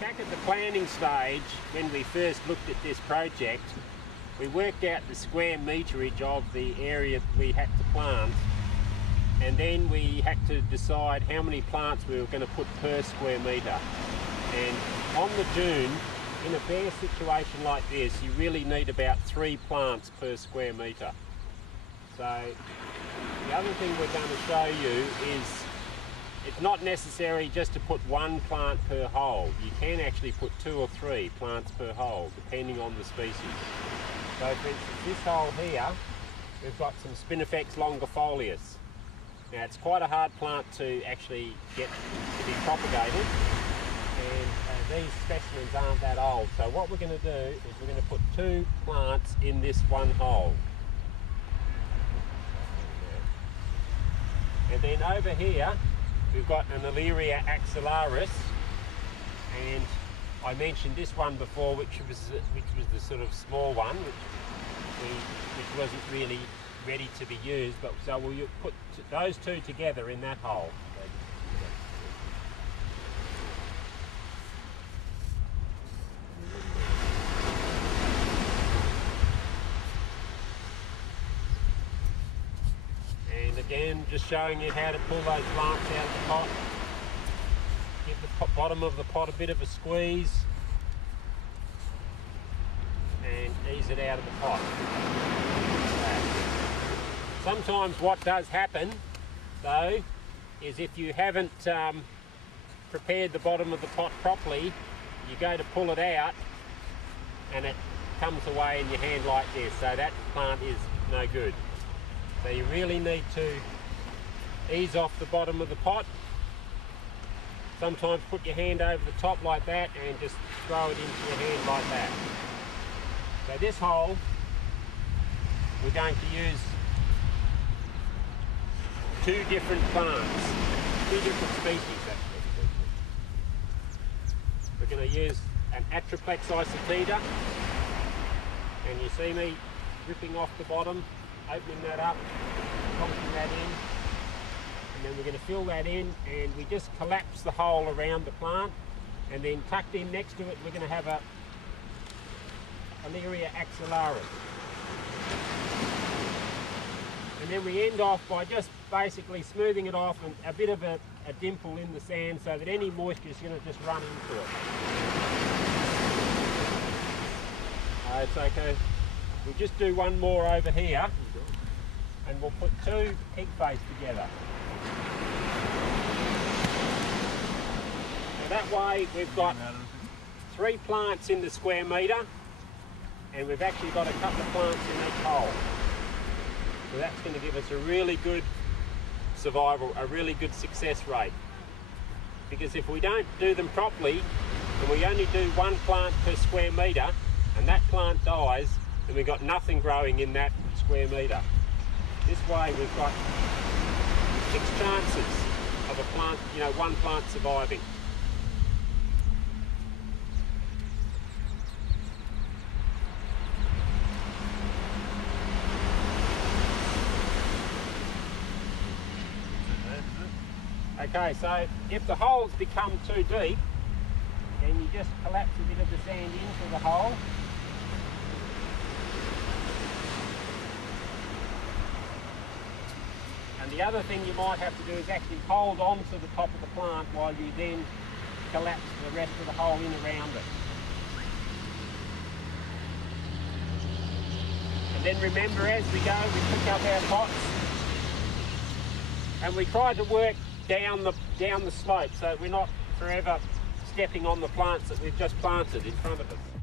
Back at the planning stage, when we first looked at this project, we worked out the square meterage of the area we had to plant, and then we had to decide how many plants we were going to put per square metre. And on the dune, in a bare situation like this, you really need about 3 plants per square metre. So the other thing we're going to show you is it's not necessary just to put 1 plant per hole. You can actually put 2 or 3 plants per hole, depending on the species. So for instance, this hole here, we've got some Spinifex longifolius. Now it's quite a hard plant to actually get to be propagated, and these specimens aren't that old. So what we're going to do is we're going to put 2 plants in this one hole. And then over here, we've got an Alleria axillaris, and I mentioned this one before, which was the sort of small one, which wasn't really ready to be used. But so we'll put those 2 together in that hole. And again, just showing you how to pull those plants out of the pot. Give the bottom of the pot a bit of a squeeze and ease it out of the pot. Sometimes what does happen though is if you haven't prepared the bottom of the pot properly, you go to pull it out and it comes away in your hand like this, so that plant is no good. So you really need to ease off the bottom of the pot. Sometimes put your hand over the top like that and just throw it into your hand like that. So this hole, we're going to use 2 different plants, 2 different species actually. We're going to use an Atriplex isotida, and you see me ripping off the bottom, opening that up, popping that in, and then we're going to fill that in, and we just collapse the hole around the plant, and then tucked in next to it we're going to have a Alleria axillaris. And then we end off by just basically smoothing it off and a bit of a dimple in the sand so that any moisture is going to just run into it. It's okay. We'll just do one more over here, and we'll put 2 egg face together. Now that way we've got 3 plants in the square metre, and we've actually got a couple of plants in each hole. So that's going to give us a really good survival, a really good success rate. Because if we don't do them properly, and we only do 1 plant per square metre, and that plant dies, then we've got nothing growing in that square metre. This way we've got 6 chances of a plant, 1 plant surviving. Okay, so if the holes become too deep, then you just collapse a bit of the sand into the hole. And the other thing you might have to do is actually hold on to the top of the plant while you then collapse the rest of the hole in around it. And then remember, as we go, we pick up our pots and we try to work down the slope so we're not forever stepping on the plants that we've just planted in front of us.